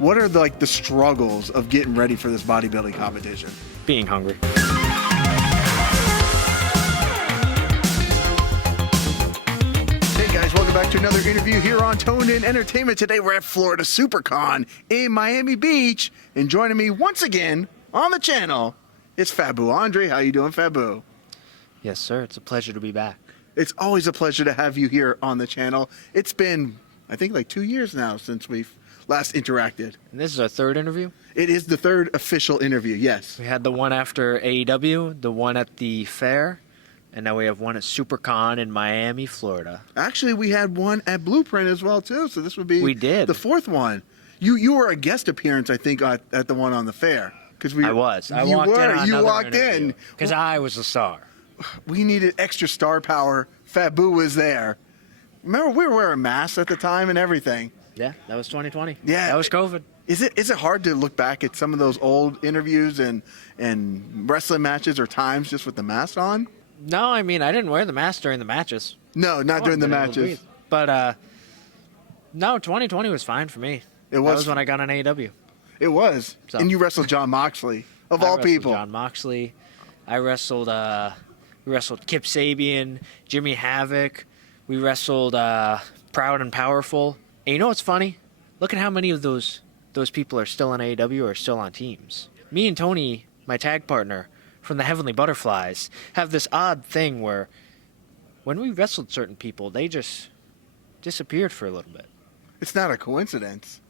What are the struggles of getting ready for this bodybuilding competition? Being hungry. Hey guys, welcome back to another interview here on Toned In Entertainment. Today we're at Florida Supercon in Miami Beach, and joining me once again on the channel is Faboo Andre. How you doing, Faboo? Yes, sir. It's a pleasure to be back. It's always a pleasure to have you here on the channel. It's been, I think, like 2 years now since we've last interacted. And this is our third interview? It is the third official interview, yes. We had the one after AEW, the one at the fair, and now we have one at Supercon in Miami, Florida. Actually, we had one at Blueprint as well, too, so this would be the fourth one. You were a guest appearance, I think, at the one on the fair. I was. I walked in because I was a star. We needed extra star power. Faboo was there. Remember, we were wearing masks at the time and everything. Yeah, that was 2020. Yeah. That was COVID. Is it hard to look back at some of those old interviews and wrestling matches or times just with the mask on? No, I mean, I didn't wear the mask during the matches. No, not during the matches. But, no, 2020 was fine for me. That was when I got on AEW. It was. So. And you wrestled Jon Moxley, of all people. Jon Moxley. I wrestled, we wrestled Kip Sabian, Jimmy Havoc. We wrestled Proud and Powerful. And you know what's funny? Look at how many of those people are still in AEW or still on teams. Me and Tony, my tag partner from the Heavenly Butterflies, have this odd thing where when we wrestled certain people, they just disappeared for a little bit. It's not a coincidence.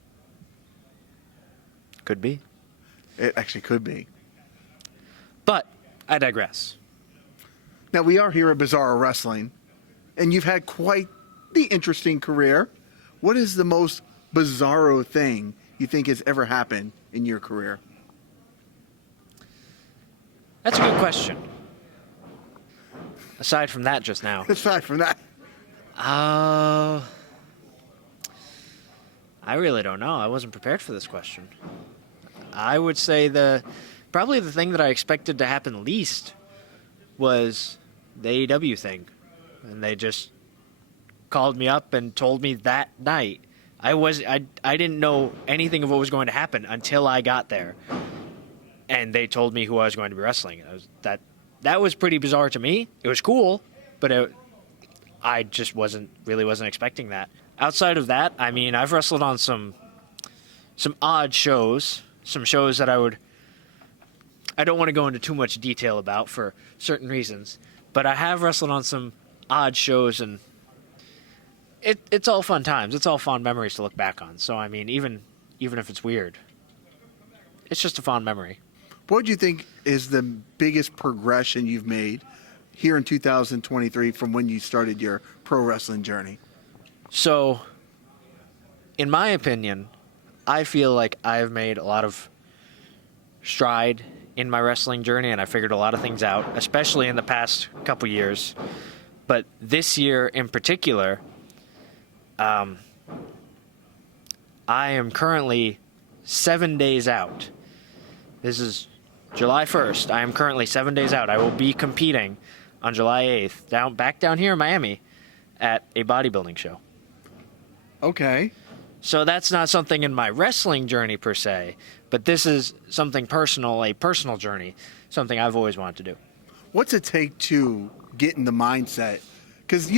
Could be. It actually could be. But I digress. Now, we are here at Bizarro Wrestling, and you've had quite the interesting career. What is the most bizarro thing you think has ever happened in your career? That's a good question. Aside from that just now. Aside from that. I really don't know. I wasn't prepared for this question. I would say probably the thing that I expected to happen least was the AEW thing. And they just called me up and told me that night. I didn't know anything of what was going to happen until I got there. And they told me who I was going to be wrestling. That was pretty bizarre to me. It was cool, but I just wasn't expecting that. Outside of that, I mean, I've wrestled on some odd shows, some shows that I don't want to go into too much detail about for certain reasons, but I have wrestled on some odd shows, and it's all fun times. It's all fond memories to look back on. So, I mean, even if it's weird, it's just a fond memory. What do you think is the biggest progression you've made here in 2023 from when you started your pro wrestling journey? So, in my opinion, I feel like I've made a lot of stride in my wrestling journey, and I figured a lot of things out, especially in the past couple years. But this year in particular, I am currently 7 days out. This is July 1st. I am currently 7 days out. I will be competing on July 8th back down here in Miami at a bodybuilding show. Okay. So that's not something in my wrestling journey per se, but this is something personal, a personal journey, something I've always wanted to do. What's it take to get in the mindset? Because,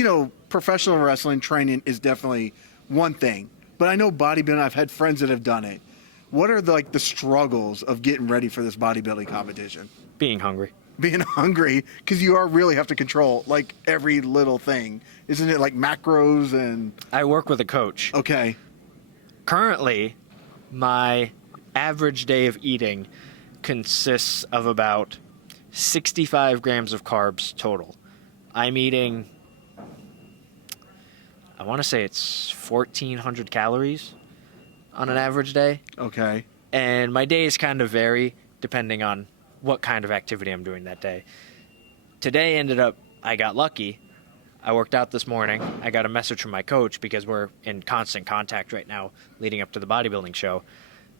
professional wrestling training is definitely one thing, but I know bodybuilding, I've had friends that have done it. What are the struggles of getting ready for this bodybuilding competition? Being hungry. Being hungry, because you really have to control every little thing. Isn't it like macros and... I work with a coach. Okay. Currently, my average day of eating consists of about 65 grams of carbs total. I'm eating, I want to say it's 1,400 calories on an average day. Okay. And my days kind of vary depending on what kind of activity I'm doing that day. Today I got lucky. I worked out this morning. I got a message from my coach because we're in constant contact right now leading up to the bodybuilding show.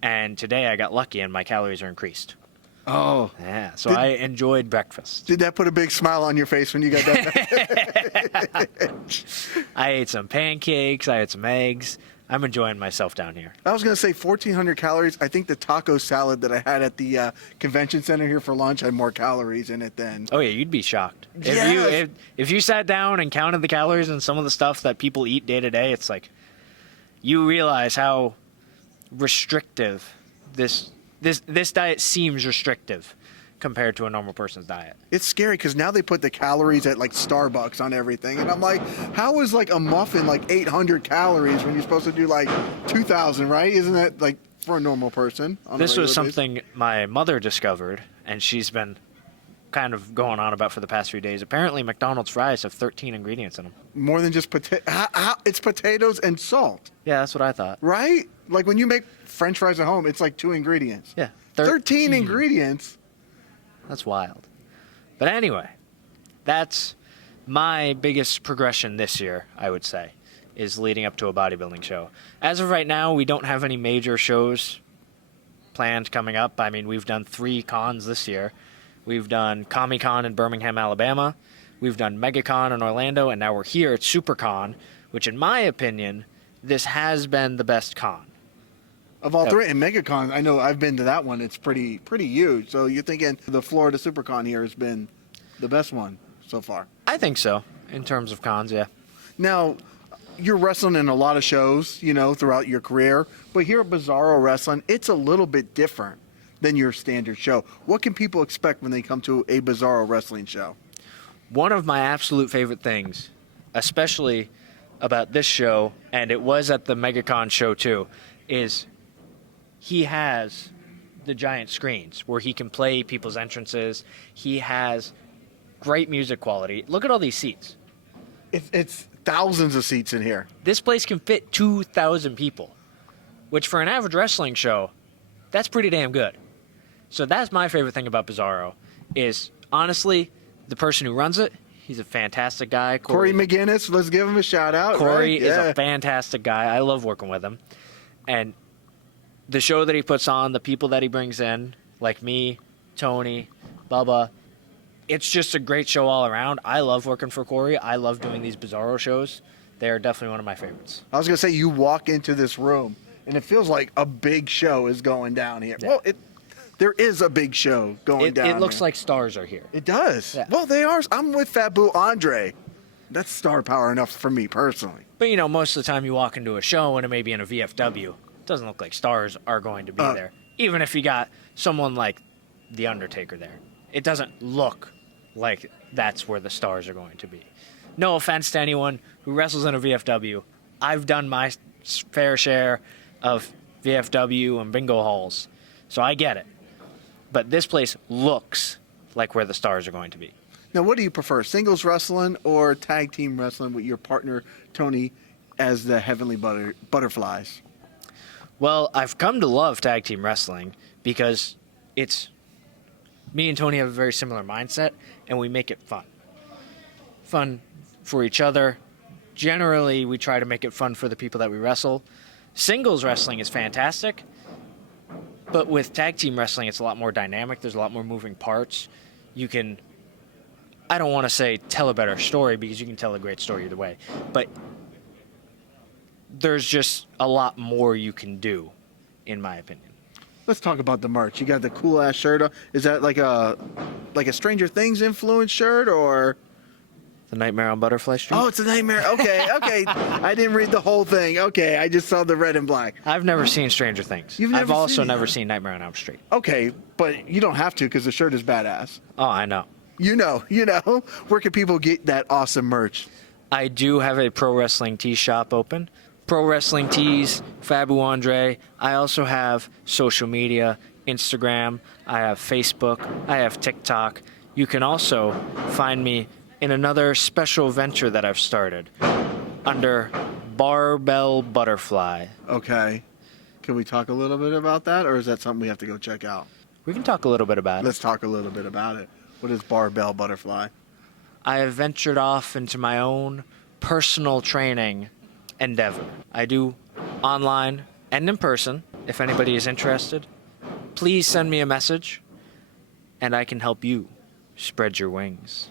And today I got lucky and my calories are increased. Oh. Yeah, so I enjoyed breakfast. Did that put a big smile on your face when you got that? I ate some pancakes. I had some eggs. I'm enjoying myself down here. I was going to say 1,400 calories. I think the taco salad that I had at the convention center here for lunch had more calories in it than... Oh, yeah, you'd be shocked. Yes. If you sat down and counted the calories and some of the stuff that people eat day to day, it's like you realize how restrictive this diet seems restrictive compared to a normal person's diet. It's scary because now they put the calories at like Starbucks on everything. And I'm like, how is like a muffin like 800 calories when you're supposed to do like 2,000, right? Isn't that like for a normal person? This was something my mother discovered, and she's been kind of going on about for the past few days. Apparently, McDonald's fries have 13 ingredients in them. More than just it's potatoes and salt. Yeah, that's what I thought. Right? Like when you make French fries at home, it's like 2 ingredients. Yeah. 13 ingredients. That's wild. But anyway, that's my biggest progression this year, I would say, is leading up to a bodybuilding show. As of right now, we don't have any major shows planned coming up. I mean, we've done 3 cons this year. We've done Comic-Con in Birmingham, Alabama. We've done MegaCon in Orlando, and now we're here at Supercon, which in my opinion, this has been the best con. Of all 3, and MegaCon, I know I've been to that one. It's pretty huge. So you're thinking the Florida Supercon here has been the best one so far? I think so, in terms of cons, yeah. Now, you're wrestling in a lot of shows, throughout your career. But here at Bizarro Wrestling, it's a little bit different than your standard show. What can people expect when they come to a Bizarro Wrestling show? One of my absolute favorite things, especially about this show, and it was at the MegaCon show too, is he has the giant screens where he can play people's entrances. He has great music quality. Look at all these seats. It's thousands of seats in here. This place can fit 2,000 people, which for an average wrestling show, that's pretty damn good. So that's my favorite thing about Bizarro is, honestly, the person who runs it, he's a fantastic guy. Corey McGinnis, let's give him a shout out. Corey right? is a fantastic guy. I love working with him. And the show that he puts on, the people that he brings in, like me, Tony, Bubba, it's just a great show all around. I love working for Corey. I love doing these Bizarro shows. They are definitely one of my favorites. I was going to say, you walk into this room, and it feels like a big show is going down here. Yeah. Well, there is a big show going down It looks here. like stars are here. It does. Yeah. Well, they are. I'm with Faboo Andre. That's star power enough for me personally. But, most of the time you walk into a show and it may be in a VFW. It doesn't look like stars are going to be there. Even if you got someone like The Undertaker there. It doesn't look like that's where the stars are going to be. No offense to anyone who wrestles in a VFW. I've done my fair share of VFW and bingo halls, so I get it. But this place looks like where the stars are going to be. Now, what do you prefer, singles wrestling or tag team wrestling with your partner, Tony, as the Heavenly Butterflies? Well, I've come to love tag team wrestling because me and Tony have a very similar mindset, and we make it fun. Fun for each other. Generally, we try to make it fun for the people that we wrestle. Singles wrestling is fantastic, but with tag team wrestling, it's a lot more dynamic. There's a lot more moving parts. You can, I don't want to say tell a better story because you can tell a great story either way, but there's just a lot more you can do, in my opinion. Let's talk about the merch. You got the cool ass shirt on. Is that like a Stranger Things influence shirt or? The Nightmare on Butterfly Street? Oh, it's a Nightmare. Okay. I didn't read the whole thing. Okay, I just saw the red and black. I've never seen Stranger Things. I've also never seen Nightmare on Elm Street. Okay, but you don't have to because the shirt is badass. Oh, I know. You know. Where can people get that awesome merch? I do have a pro wrestling tee shop open. Pro wrestling tees, Faboo Andre. I also have social media, Instagram. I have Facebook. I have TikTok. You can also find me in another special venture that I've started under Barbell Butterfly. Okay. Can we talk a little bit about that, or is that something we have to go check out? We can talk a little bit about it. Let's talk a little bit about it. What is Barbell Butterfly? I have ventured off into my own personal training endeavor. I do online and in person. If anybody is interested, please send me a message and I can help you spread your wings.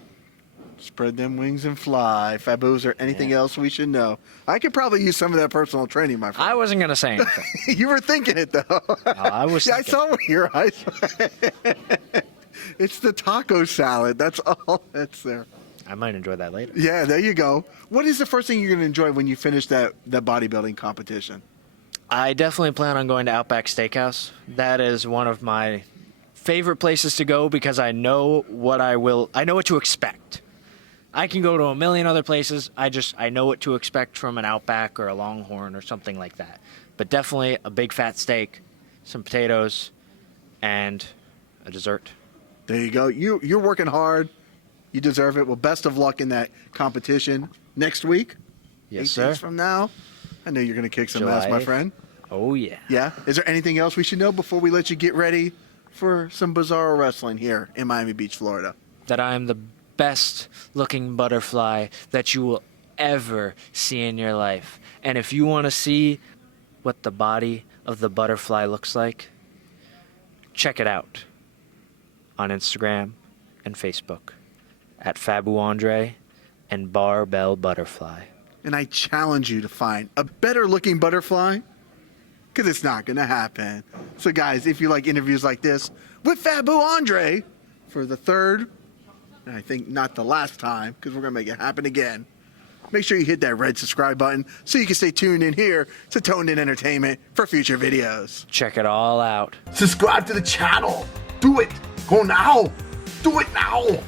Spread them wings and fly. Faboo, is there anything else we should know? I could probably use some of that personal training, my friend. I wasn't going to say anything. You were thinking it, though. No, I was Yeah, thinking. I saw with your eyes. It's the taco salad. That's all that's there. I might enjoy that later. Yeah, there you go. What is the first thing you're going to enjoy when you finish that bodybuilding competition? I definitely plan on going to Outback Steakhouse. That is one of my favorite places to go because I know what to expect. I can go to a million other places. I know what to expect from an Outback or a Longhorn or something like that. But definitely a big fat steak, some potatoes, and a dessert. There you go. You're working hard. You deserve it. Well, best of luck in that competition next week. Yes, 8 sir. days from now. I know you're going to kick some July ass, my 8th. friend. Oh, yeah. Yeah. Is there anything else we should know before we let you get ready for some Bizarro Wrestling here in Miami Beach, Florida? That I am the best looking butterfly that you will ever see in your life. And if you want to see what the body of the butterfly looks like, check it out on Instagram and Facebook at Faboo Andre and Barbell Butterfly. And I challenge you to find a better looking butterfly, because it's not going to happen. So, guys, if you like interviews like this with Faboo Andre for the third, and I think not the last time, because we're going to make it happen again, make sure you hit that red subscribe button so you can stay tuned in here to Toned In Entertainment for future videos. Check it all out. Subscribe to the channel. Do it. Go now. Do it now.